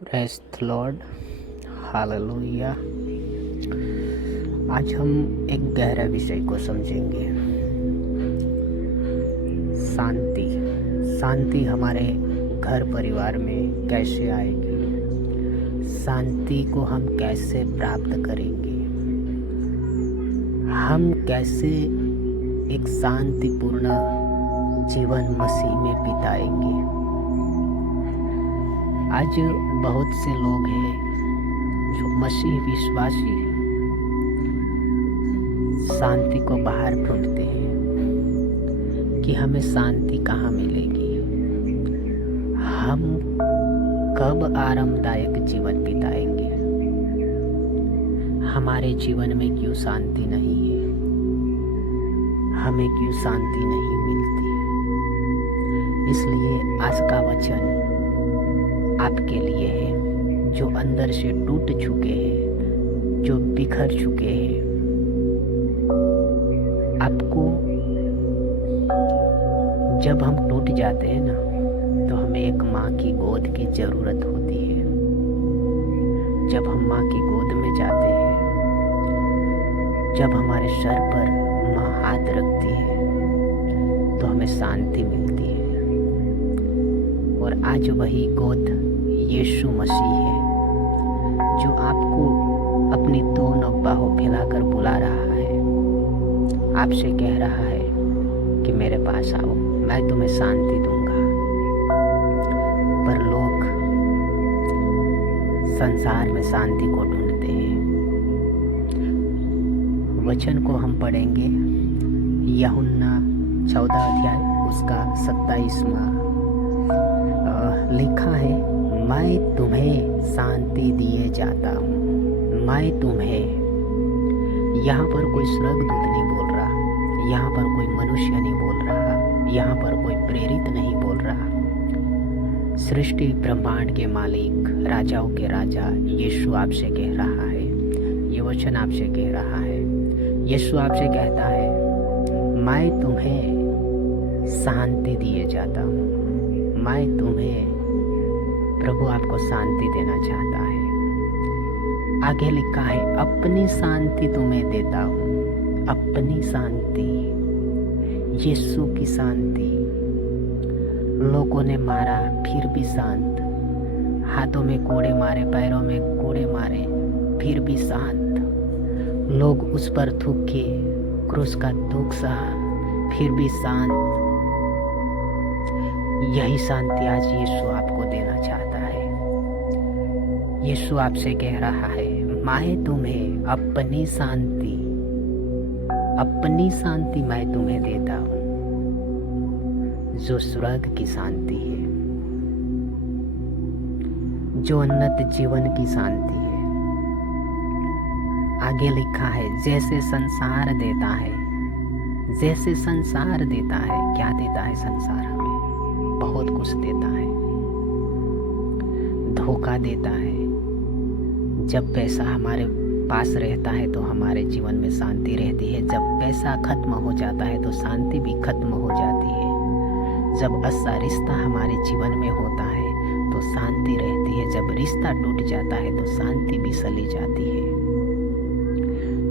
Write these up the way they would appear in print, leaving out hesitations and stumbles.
Praise the Lord, hallelujah. आज हम एक गहरा विषय को समझेंगे। शांति। शांति हमारे घर परिवार में कैसे आएगी? शांति को हम कैसे प्राप्त करेंगे? हम कैसे एक शांतिपूर्ण जीवन मसीह में बिताएंगे? आज बहुत से लोग हैं जो मसीह विश्वासी शांति को बाहर ढूंढते हैं कि हमें शांति कहाँ मिलेगी, हम कब आरामदायक जीवन बिताएंगे, हमारे जीवन में क्यों शांति नहीं है, हमें क्यों शांति नहीं मिलती। इसलिए आज का वचन आपके लिए है, जो अंदर से टूट चुके हैं, जो बिखर चुके हैं। आपको जब हम टूट जाते हैं ना, तो हमें एक माँ की गोद की ज़रूरत होती है। जब हम माँ की गोद में जाते हैं, जब हमारे सर पर माँ हाथ रखती है, तो हमें शांति मिलती है। और आज वही गोद यीशु मसीह है, जो आपको अपनी दोनों बाहों फैलाकर बुला रहा है, आपसे कह रहा है कि मेरे पास आओ, मैं तुम्हें शांति दूंगा। पर लोग संसार में शांति को ढूंढते हैं। वचन को हम पढ़ेंगे, यूहन्ना 14 अध्याय उसका 27वां। लिखा है, मैं तुम्हें शांति दिए जाता हूँ। मैं तुम्हें, यहाँ पर कोई स्वर्गदूत नहीं बोल रहा, यहाँ पर कोई मनुष्य नहीं बोल रहा, यहाँ पर कोई प्रेरित नहीं बोल रहा। सृष्टि ब्रह्मांड के मालिक, राजाओं के राजा यीशु आपसे कह रहा है, ये वचन आपसे कह रहा है। यीशु आपसे कहता है, मैं तुम्हें शांति दिए जाता हूँ। मैं तुम्हें, प्रभु आपको शांति देना चाहता है। आगे लिखा है, अपनी शांति तुम्हें देता हूँ। अपनी शांति, यीशु की शांति। लोगों ने मारा फिर भी शांत, हाथों में कोड़े मारे, पैरों में कोड़े मारे, फिर भी शांत। लोग उस पर थूके, क्रूस का दुख सहा, फिर भी शांत। यही शांति आज यीशु आपको देना चाहता है। यीशु आपसे कह रहा है, मैं तुम्हें अपनी शांति मैं तुम्हें देता हूँ, जो स्वर्ग की शांति है, जो उन्नत जीवन की शांति है। आगे लिखा है, जैसे संसार देता है, क्या देता है संसार हमें? बहुत कुछ देता है, धोखा देता है। जब पैसा हमारे पास रहता है तो हमारे जीवन में शांति रहती है, जब पैसा खत्म हो जाता है तो शांति भी खत्म हो जाती है। जब अच्छा रिश्ता हमारे जीवन में होता है तो शांति रहती है, जब रिश्ता टूट जाता है तो शांति भी चली जाती है।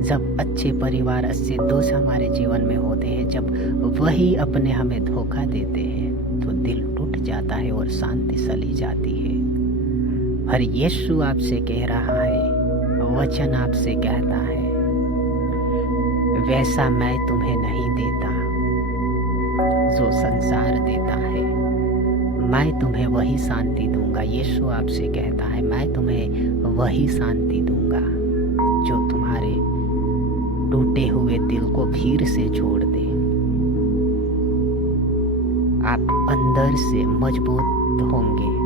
जब अच्छे परिवार, अच्छे दोस्त हमारे जीवन में होते हैं, जब वही अपने हमें धोखा देते हैं, तो दिल टूट जाता है और शांति चली जाती है। पर यीशु आपसे कह रहा है, वचन आपसे कहता है, वैसा मैं तुम्हें नहीं देता जो संसार देता है। मैं तुम्हें वही शांति दूंगा। यीशु आपसे कहता है, मैं तुम्हें वही शांति दूंगा जो तुम्हारे टूटे हुए दिल को फिर से जोड़ दे। आप अंदर से मजबूत होंगे।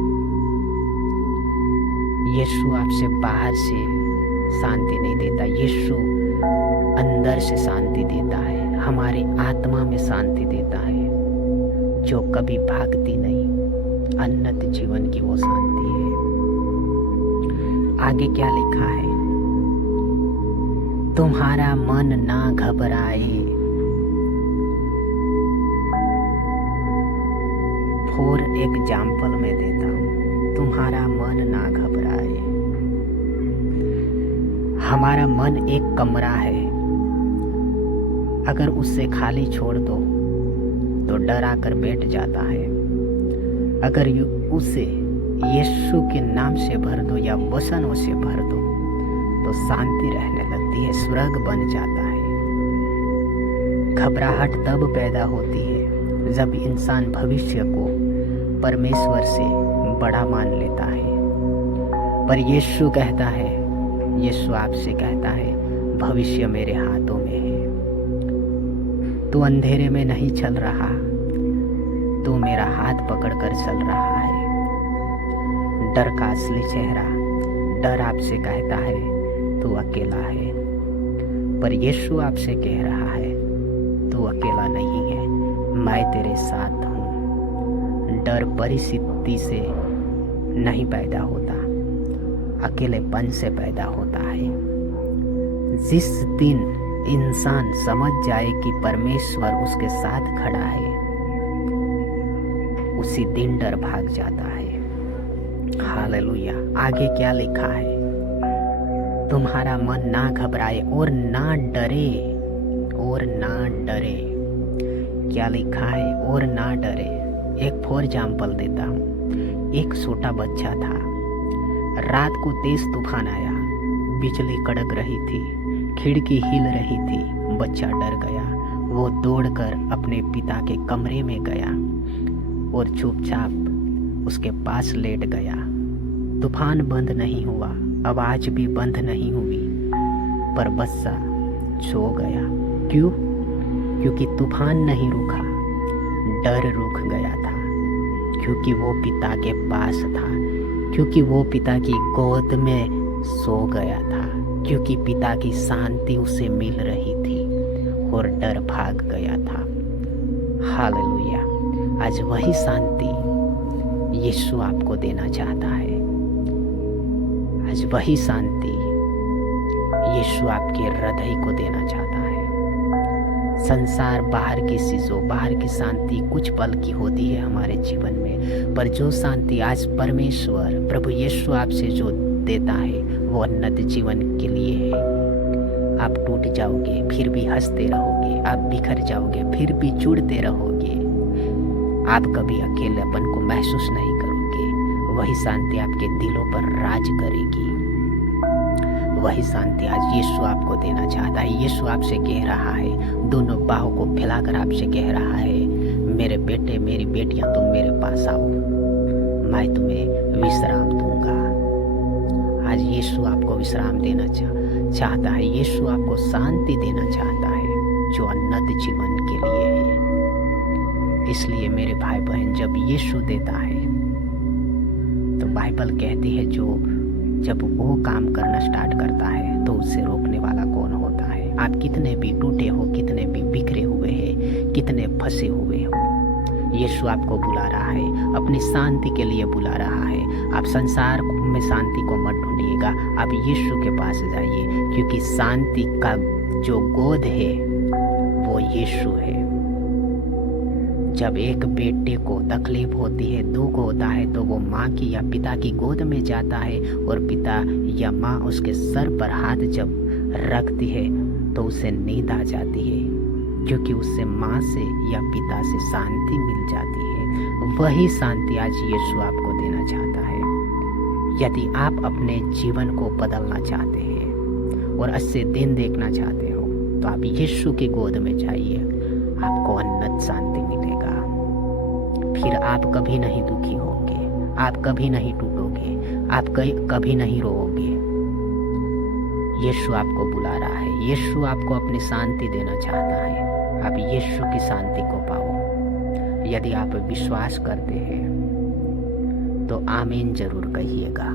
यीशु आपसे बाहर से शांति नहीं देता, यीशु अंदर से शांति देता है, हमारे आत्मा में शांति देता है, जो कभी भागती नहीं। उन्नत जीवन की वो शांति है। आगे क्या लिखा है, तुम्हारा मन ना घबराए। फॉर एग्जाम्पल मैं देता हूँ, तुम्हारा मन ना घबराए। हमारा मन एक कमरा है, अगर उससे खाली छोड़ दो तो डर आकर बैठ जाता है। अगर उसे यीशु के नाम से भर दो या वचनों से भर दो तो शांति रहने लगती है, स्वर्ग बन जाता है। घबराहट तब पैदा होती है जब इंसान भविष्य को परमेश्वर से बड़ा मान लेता है। पर यीशु कहता है, यीशु आपसे कहता है, भविष्य मेरे हाथों में है। तू अंधेरे में नहीं चल रहा, तू मेरा हाथ पकड़कर चल रहा है। डर का असली चेहरा, डर आपसे कहता है तू अकेला है, पर यीशु आपसे कह रहा है तू अकेला नहीं है, मैं तेरे साथ हूँ। डर परिस्थिति से नहीं पैदा होता, अकेलेपन से पैदा होता है। जिस दिन इंसान समझ जाए कि परमेश्वर उसके साथ खड़ा है, उसी दिन डर भाग जाता है। हालेलुया। आगे क्या लिखा है? तुम्हारा मन ना घबराए और ना डरे, और ना डरे। क्या लिखा है? और ना डरे। एक फॉर एग्जाम्पल देता हूँ। एक छोटा बच्चा था, रात को तेज तूफान आया, बिजली कड़क रही थी, खिड़की हिल रही थी, बच्चा डर गया। वो दौड़कर अपने पिता के कमरे में गया और चुपचाप उसके पास लेट गया। तूफान बंद नहीं हुआ, आवाज भी बंद नहीं हुई, पर बच्चा सो गया। क्यों? क्योंकि तूफान नहीं रुका, डर रुक गया था। क्योंकि वो पिता के पास था, क्योंकि वो पिता की गोद में सो गया था, क्योंकि पिता की शांति उसे मिल रही थी और डर भाग गया था। हालेलुया। आज वही शांति यीशु आपको देना चाहता है। आज वही शांति यीशु आपके हृदय को देना चाहता है। संसार, बाहर की चीज़ों, बाहर की शांति कुछ पल की होती है हमारे जीवन में, पर जो शांति आज परमेश्वर प्रभु यीशु आपसे जो देता है वो उन्नत जीवन के लिए है। आप टूट जाओगे फिर भी हंसते रहोगे, आप बिखर जाओगे फिर भी जुड़ते रहोगे, आप कभी अकेलेपन को महसूस नहीं करोगे। वही शांति आपके दिलों पर राज करेगी। वही शांति आज यीशु आपको देना चाहता है। यीशु आपसे कह रहा है, दोनों बाहों को फैलाकर आपसे कह रहा है, मेरे बेटे मेरी बेटियां, तुम मेरे पास आओ, मैं तुम्हें विश्राम दूंगा। आज यीशु आपको विश्राम देना चाहता है। यीशु आपको शांति देना चाहता है जो उन्नत जीवन के लिए है। इसलिए मेरे भाई बहन, जब यीशु देता है तो बाइबल कहती है जब वो काम करना स्टार्ट करता है तो उससे रोकने वाला कौन होता है? आप कितने भी टूटे हो, कितने भी बिखरे हुए हैं, कितने फंसे हुए हो, यीशु आपको बुला रहा है, अपनी शांति के लिए बुला रहा है। आप संसार में शांति को मत ढूंढिएगा, आप यीशु के पास जाइए, क्योंकि शांति का जो गोद है वो यीशु है। जब एक बेटे को तकलीफ होती है, दुख होता है, तो वो माँ की या पिता की गोद में जाता है और पिता या माँ उसके सर पर हाथ जब रखती है तो उसे नींद आ जाती है, क्योंकि उससे माँ से या पिता से शांति मिल जाती है। वही शांति आज यीशु आपको देना चाहता है। यदि आप अपने जीवन को बदलना चाहते हैं और अच्छे दिन देखना चाहते हो तो आप यीशु की गोद में जाइए, आपको उन्नत शांति मिलेगा। फिर आप कभी नहीं दुखी होंगे, आप कभी नहीं टूटोगे, आप कभी नहीं रोओगे। यीशु आपको बुला रहा है, यीशु आपको अपनी शांति देना चाहता है। आप यीशु की शांति को पाओ। यदि आप विश्वास करते हैं तो आमीन जरूर कहिएगा।